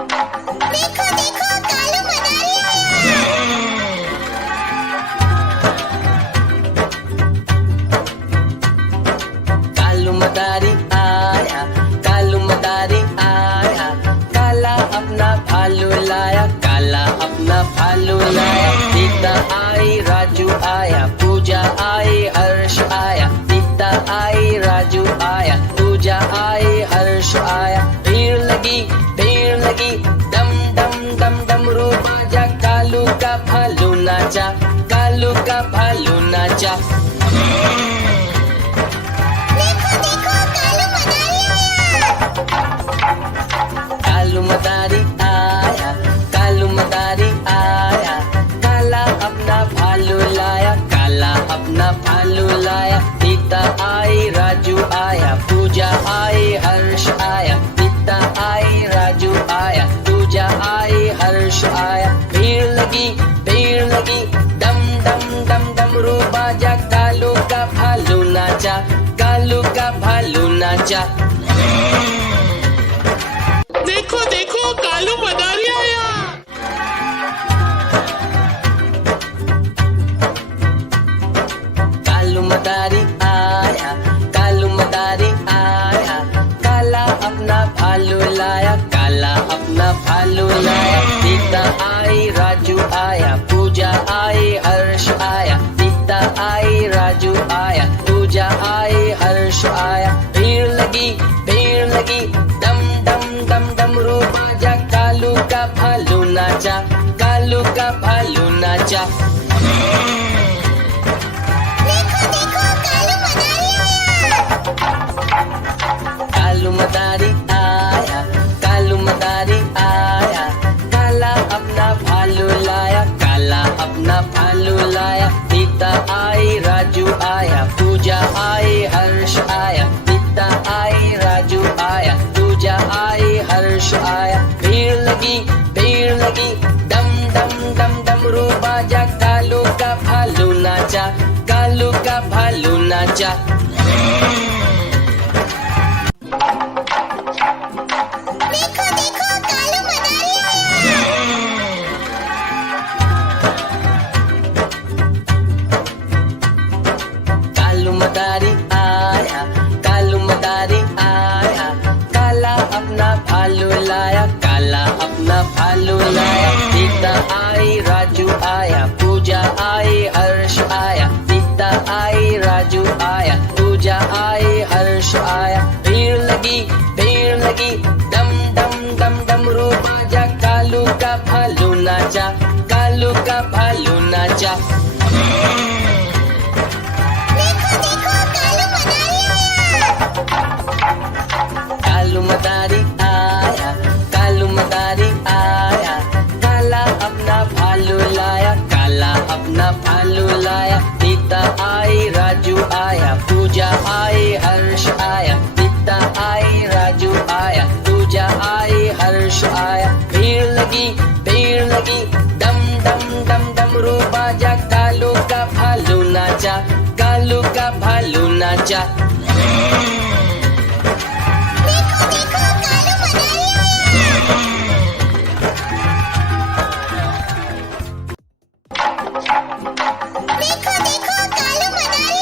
देखो देखो कालू मदारी आया। कालू मदारी आया, कालू मदारी आया, काला अपना भालू लाया, काला अपना भालू लाया। सीता आई, राजू आया, पूजा आई, हर्ष आया। सीता आई, राजू आया, पूजा आई, हर्ष आया। भीड़ लगी, डम डम डम डमरू बाजा, कालू का भालू नाचा, कालू का भालू नाचा। देखो देखो कालू मदारी आया। कालू मदारी आया, कालू मदारी आया, काला अपना भालू लाया, काला अपना भालू लाया। सीता आई, राजू आया, पूजा आई, हर्ष आया। सीता आई, राजू आया, पूजा आई, हर्ष आया। भीड़ लगी, डम डम डम डमरू बाजा, कालू का भालू नाचा, कालू का भालू नाचा। देखो देखो कालू मदारी आया। कालू मदारी आया, कालू मदारी आया, काला अपना भालू लाया, काला अपना भालू लाया। सीता आई, राजू आया, पूजा आई, हर्ष आया। सीता आई, राजू आया, पूजा आई, हर्ष आया। भीड़ लगी, डम डम डम डमरू बाजा, कालू का भालू नाचा, कालू का भालू नाचा। देखो देखो कालू मदारी आया, कालू मदारी आया, काला अपना भालू लाया, काला अपना भालू लाया। सीता आई, राजू आया, पूजा आई, हर्ष आया। सीता आई, राजू आया, पूजा आई, हर्ष आया। भीड़ लगी, डम डम डम डमरू बाजा, कालू का भालू नाचा, कालू का भालू नाचा। देखो देखो कालू मदारी आया। कालू मदारी आया, कालू मदारी आया, काला अपना भालू लाया, काला अपना भालू लाया। सीता आई, राजू आया, पूजा आई, हर्ष आया। सीता आई, राजू आया, पूजा आई, हर्ष आया। भीड़ लगी, डम डम डम डमरू बाजा, कालू का भालू नाचा, कालू का भालू नाचा। देखो देखो कालू मदारी आया, कालू मदारी आया, काला अपना भालू लाया, काला अपना भालू लाया। सीता आई, राजू आया, पूजा आई, हर्ष आया। सीता आई, राजू आया, पूजा आई, हर्ष आया। भीड़ लगी, डम डम डम डमरू बाजा, कालू का भालू नाचा, कालू का भालू नाचा। देखो देखो कालू मदारी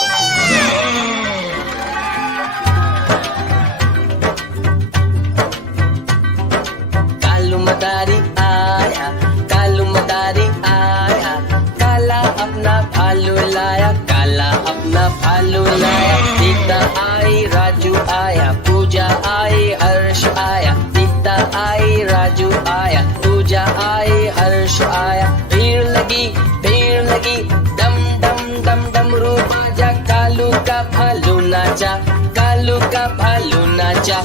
आया। कालू मदारी आया, कालू मदारी आया, काला अपना भालू लाया, काला अपना भालू लाया। सीता आई, राजू आया, पूजा आई, हर्ष आया। सीता आई, राजू आया, पूजा आई, हर्ष आया। भीड़ लगी, डम डम डम डमरू बाजा, कालू का भालू नाचा, कालू का भालू नाचा।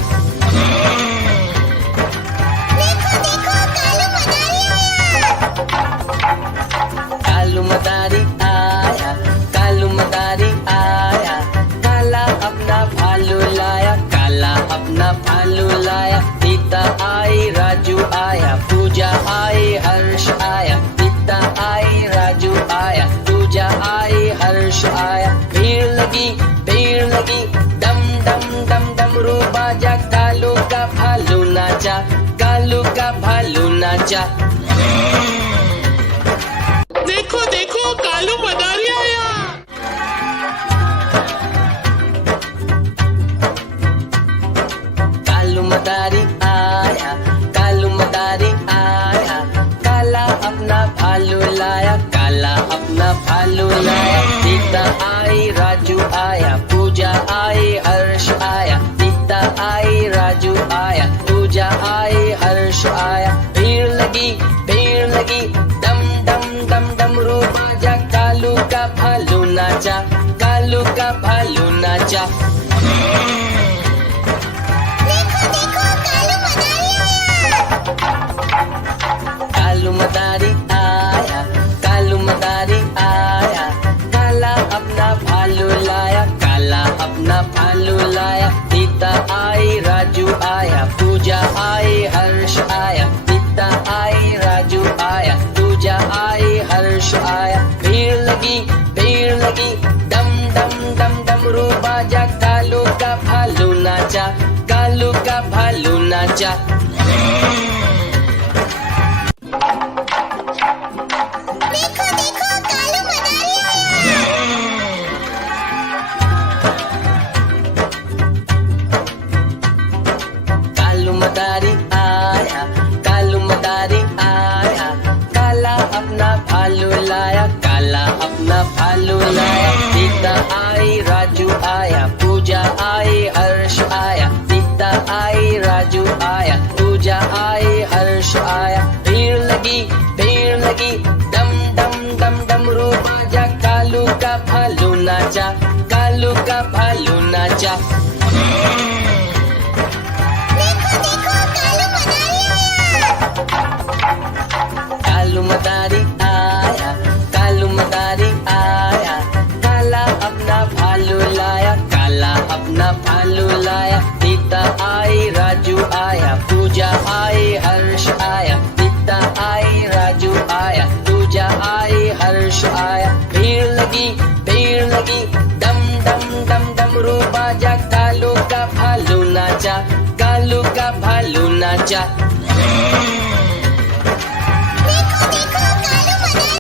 कालू मदारी आया, कालू मदारी आया, काला अपना भालू लाया, काला अपना भालू लाया। सीता आई, राजू आया, पूजा आई, हर्ष आया। सीता आई, राजू आया, पूजा आई, हर्ष आया। भीड़ लगी, डम डम डम डमरू बाजा, कालू का भालू नाचा, कालू का भालू नाचा। देखो देखो कालू मदारी आया। कालू मदारी आया, कालू मदारी आया, काला अपना भालू लाया, काला अपना भालू लाया। सीता आई, राजू आया, पूजा आई, हर्ष आया। सीता आई, राजू आया, पूजा आई, हर्ष आया। भीड़ लगी, डम डम डम डमरू बाजा, कालू का भालू नाचा, कालू का भालू नाचा। कालू मदारी आया। कालू मदारी आया, काला अपना भालू लाया, काला अपना भालू लाया। सीता आई, राजू आया, पूजा आई, हर्ष आया। सीता आई, राजू आया, पूजा आई, हर्ष आया। भीड़ लगी, डम डम डम डमरू बाजा, कालू का भालू नाचा, कालू का भालू नाचा। देखो देखो कालू मदारी आया। कालू मदारी आया, कालू मदारी आया, काला अपना भालू लाया, काला अपना भालू लाया। सीता आई, राजू आया, पूजा आई, हर्ष आया। सीता आई, राजू आया, पूजा आई, हर्ष आया। भीड़ लगी, डम डम डम डमरू बाजा, कालू का भालू नाचा, कालू का भालू नाचा। कालू मदारी आया। कालू मदारी आया, काला अपना भालू लाया, काला अपना भालू लाया। सीता आई, राजू आया, पूजा आई, हर्ष आया। सीता आई, राजू आया, पूजा आई, हर्ष आया। भीड़ लगी, डम डम डम डमरू बाजा, कालू का भालू नाचा, कालू का भालू नाचा।